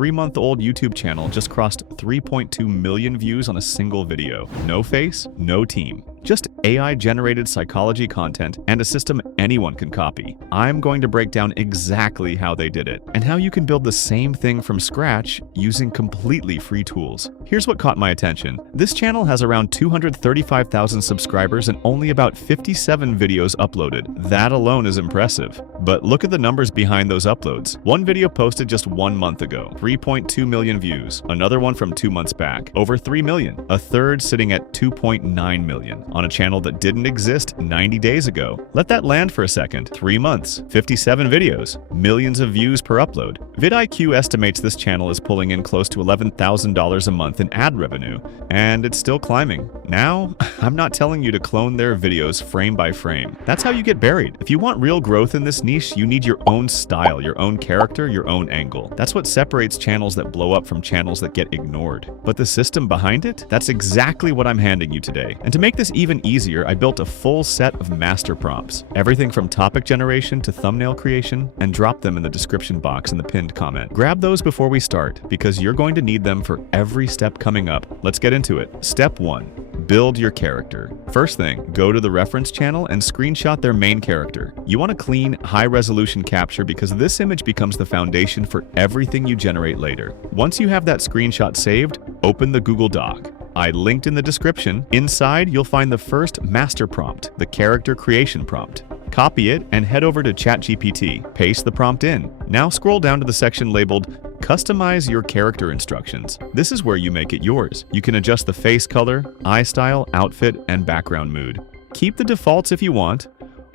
3-month-old YouTube channel just crossed 3.2 million views on a single video. No face, no team. Just AI-generated psychology content and a system anyone can copy. I'm going to break down exactly how they did it, and how you can build the same thing from scratch using completely free tools. Here's what caught my attention. This channel has around 235,000 subscribers and only about 57 videos uploaded. That alone is impressive. But look at the numbers behind those uploads. One video posted just 1 month ago, 3.2 million views. Another one from 2 months back, over 3 million. A third sitting at 2.9 million. On a channel that didn't exist 90 days ago. Let that land for a second. 3 months, 57 videos, millions of views per upload. vidIQ estimates this channel is pulling in close to $11,000 a month in ad revenue, and it's still climbing. Now, I'm not telling you to clone their videos frame by frame. That's how you get buried. If you want real growth in this niche, you need your own style, your own character, your own angle. That's what separates channels that blow up from channels that get ignored. But the system behind it? That's exactly what I'm handing you today. And to make this even easier, I built a full set of master prompts. Everything from topic generation to thumbnail creation, and drop them in the description box in the pinned comment. Grab those before we start, because you're going to need them for every step coming up. Let's get into it. Step 1. Build your character. First thing, go to the reference channel and screenshot their main character. You want a clean, high-resolution capture because this image becomes the foundation for everything you generate later. Once you have that screenshot saved, open the Google Doc. I linked in the description. Inside, you'll find the first master prompt, the character creation prompt. Copy it and head over to ChatGPT. Paste the prompt in. Now scroll down to the section labeled Customize your character instructions. This is where you make it yours. You can adjust the face color, eye style, outfit, and background mood. Keep the defaults if you want,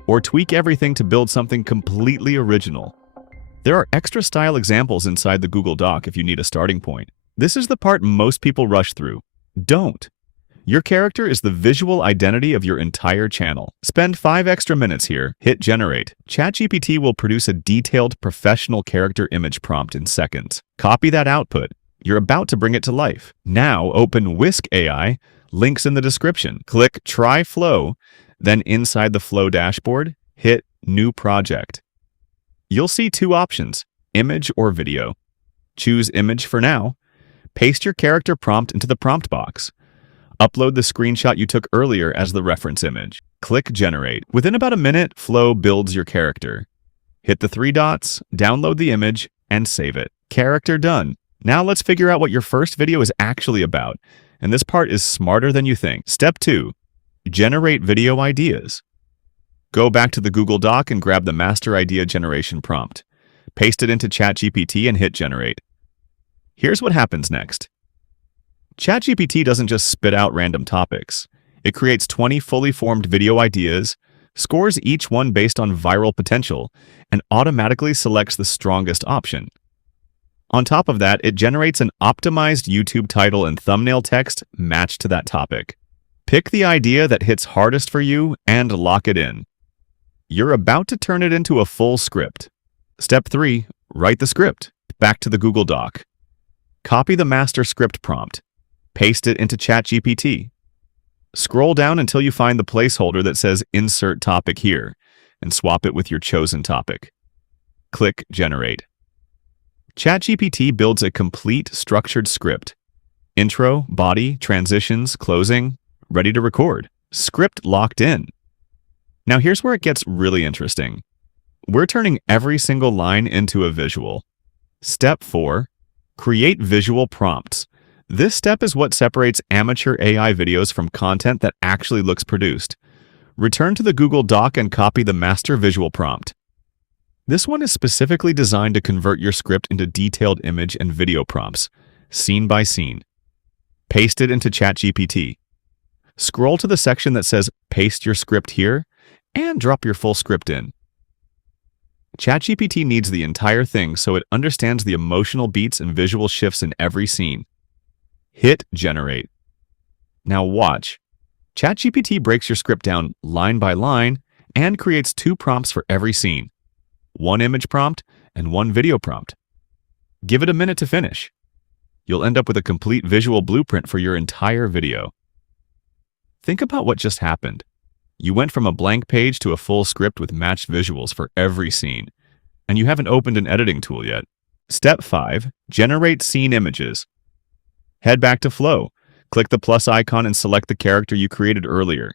or tweak everything to build something completely original. There are extra style examples inside the Google Doc if you need a starting point. This is the part most people rush through. Don't. Your character is the visual identity of your entire channel. Spend 5 extra minutes here, hit generate. ChatGPT will produce a detailed professional character image prompt in seconds. Copy that output. You're about to bring it to life. Now open Whisk AI, links in the description. Click Try Flow, then inside the Flow dashboard, hit New Project. You'll see 2 options, image or video. Choose image for now. Paste your character prompt into the prompt box. Upload the screenshot you took earlier as the reference image. Click Generate. Within about a minute, Flow builds your character. Hit the 3 dots, download the image, and save it. Character done. Now let's figure out what your first video is actually about. And this part is smarter than you think. Step 2. Generate video ideas. Go back to the Google Doc and grab the master idea generation prompt. Paste it into ChatGPT and hit Generate. Here's what happens next. ChatGPT doesn't just spit out random topics. It creates 20 fully formed video ideas, scores each one based on viral potential, and automatically selects the strongest option. On top of that, it generates an optimized YouTube title and thumbnail text matched to that topic. Pick the idea that hits hardest for you and lock it in. You're about to turn it into a full script. Step 3. Write the script. Back to the Google Doc. Copy the master script prompt. Paste it into ChatGPT. Scroll down until you find the placeholder that says Insert Topic here, and swap it with your chosen topic. Click Generate. ChatGPT builds a complete structured script. Intro, body, transitions, closing, ready to record. Script locked in. Now here's where it gets really interesting. We're turning every single line into a visual. Step 4. Create visual prompts. This step is what separates amateur AI videos from content that actually looks produced. Return to the Google Doc and copy the master visual prompt. This one is specifically designed to convert your script into detailed image and video prompts, scene by scene. Paste it into ChatGPT. Scroll to the section that says Paste your script here, and drop your full script in. ChatGPT needs the entire thing so it understands the emotional beats and visual shifts in every scene. Hit Generate. Now watch. ChatGPT breaks your script down line by line and creates 2 prompts for every scene. 1 image prompt and 1 video prompt. Give it a minute to finish. You'll end up with a complete visual blueprint for your entire video. Think about what just happened. You went from a blank page to a full script with matched visuals for every scene, and you haven't opened an editing tool yet. Step 5. Generate scene images. Head back to Flow. Click the plus icon and select the character you created earlier.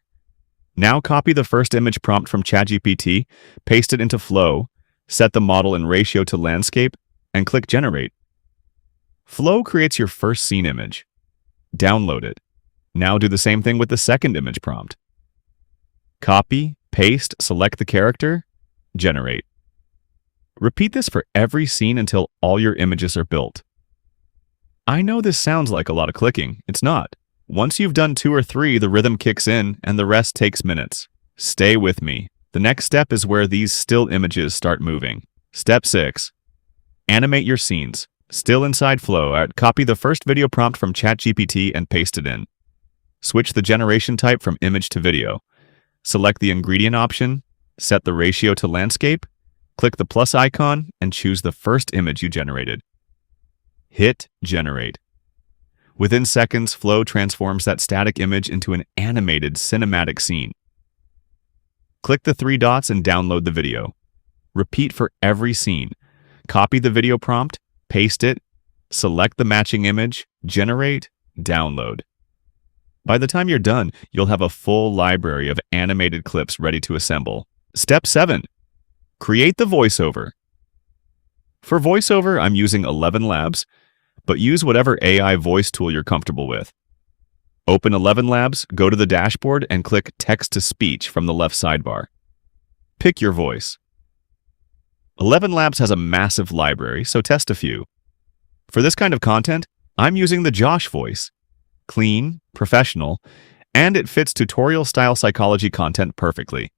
Now copy the first image prompt from ChatGPT, paste it into Flow, set the model and ratio to landscape, and click Generate. Flow creates your first scene image. Download it. Now do the same thing with the second image prompt. Copy, paste, select the character, generate. Repeat this for every scene until all your images are built. I know this sounds like a lot of clicking. It's not. Once you've done 2 or 3, the rhythm kicks in and the rest takes minutes. Stay with me. The next step is where these still images start moving. Step 6. Animate your scenes. Still inside Flow, copy the first video prompt from ChatGPT and paste it in. Switch the generation type from image to video. Select the ingredient option, set the ratio to landscape, click the plus icon, and choose the first image you generated. Hit Generate. Within seconds, Flow transforms that static image into an animated cinematic scene. Click the 3 dots and download the video. Repeat for every scene. Copy the video prompt, paste it, select the matching image, generate, download. By the time you're done, you'll have a full library of animated clips ready to assemble. Step 7. Create the voiceover. For voiceover, I'm using ElevenLabs, but use whatever AI voice tool you're comfortable with. Open ElevenLabs, go to the dashboard, and click Text-to-Speech from the left sidebar. Pick your voice. ElevenLabs has a massive library, so test a few. For this kind of content, I'm using the Josh voice. Clean, professional, and it fits tutorial-style psychology content perfectly.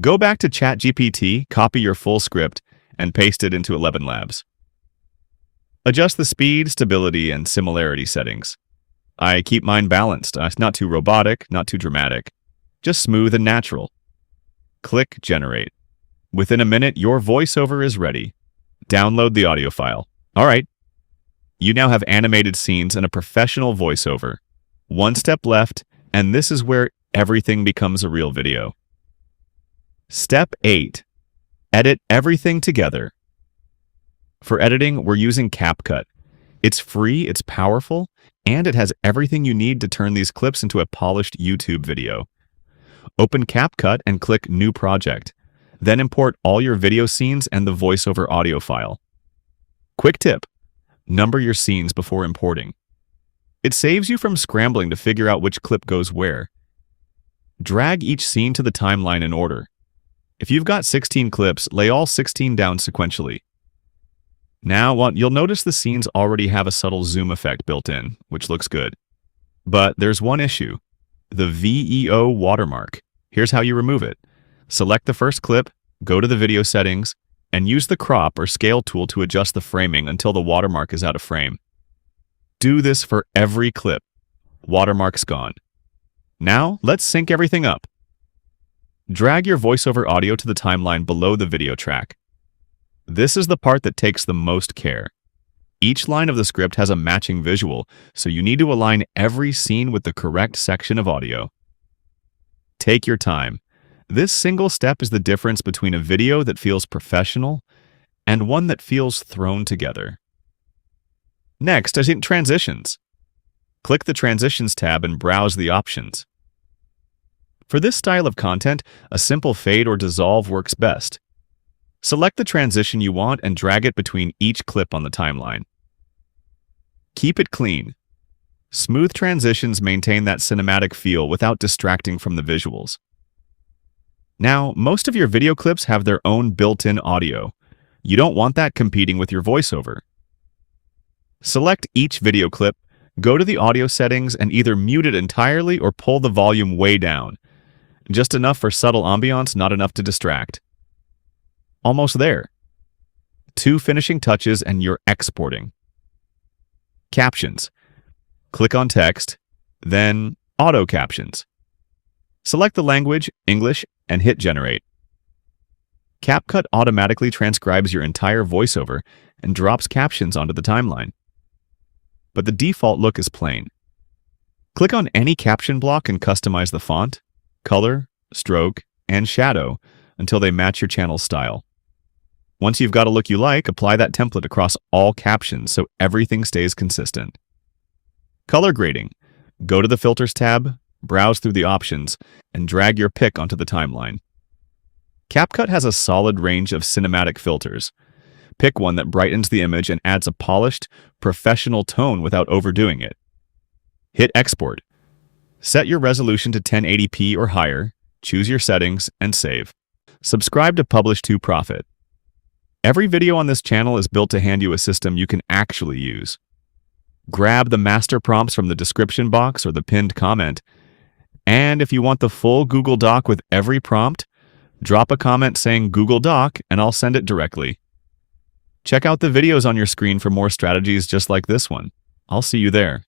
Go back to ChatGPT, copy your full script, and paste it into ElevenLabs. Adjust the speed, stability, and similarity settings. I keep mine balanced, not too robotic, not too dramatic, just smooth and natural. Click Generate. Within a minute, your voiceover is ready. Download the audio file. All right. You now have animated scenes and a professional voiceover. One step left, and this is where everything becomes a real video. Step 8. Edit everything together. For editing, we're using CapCut. It's free, it's powerful, and it has everything you need to turn these clips into a polished YouTube video. Open CapCut and click New Project. Then import all your video scenes and the voiceover audio file. Quick tip: number your scenes before importing. It saves you from scrambling to figure out which clip goes where. Drag each scene to the timeline in order. If you've got 16 clips, lay all 16 down sequentially. Now, you'll notice the scenes already have a subtle zoom effect built in, which looks good. But there's one issue: the VEO watermark. Here's how you remove it. Select the first clip, go to the video settings, and use the crop or scale tool to adjust the framing until the watermark is out of frame. Do this for every clip. Watermark's gone. Now, let's sync everything up. Drag your voiceover audio to the timeline below the video track. This is the part that takes the most care. Each line of the script has a matching visual, so you need to align every scene with the correct section of audio. Take your time. This single step is the difference between a video that feels professional and one that feels thrown together. Next, I think transitions. Click the Transitions tab and browse the options. For this style of content, a simple fade or dissolve works best. Select the transition you want and drag it between each clip on the timeline. Keep it clean. Smooth transitions maintain that cinematic feel without distracting from the visuals. Now, most of your video clips have their own built-in audio. You don't want that competing with your voiceover. Select each video clip, go to the audio settings, and either mute it entirely or pull the volume way down. Just enough for subtle ambiance, not enough to distract. Almost there. 2 finishing touches and you're exporting. Captions. Click on text, then auto captions. Select the language, English, and hit Generate. CapCut automatically transcribes your entire voiceover and drops captions onto the timeline. But the default look is plain. Click on any caption block and customize the font, color, stroke, and shadow until they match your channel's style. Once you've got a look you like, apply that template across all captions so everything stays consistent. Color grading. Go to the Filters tab, browse through the options, and drag your pick onto the timeline. CapCut has a solid range of cinematic filters. Pick one that brightens the image and adds a polished, professional tone without overdoing it. Hit Export. Set your resolution to 1080p or higher, choose your settings, and save. Subscribe to Publish to Profit. Every video on this channel is built to hand you a system you can actually use. Grab the master prompts from the description box or the pinned comment, and if you want the full Google Doc with every prompt, drop a comment saying Google Doc and I'll send it directly. Check out the videos on your screen for more strategies just like this one. I'll see you there.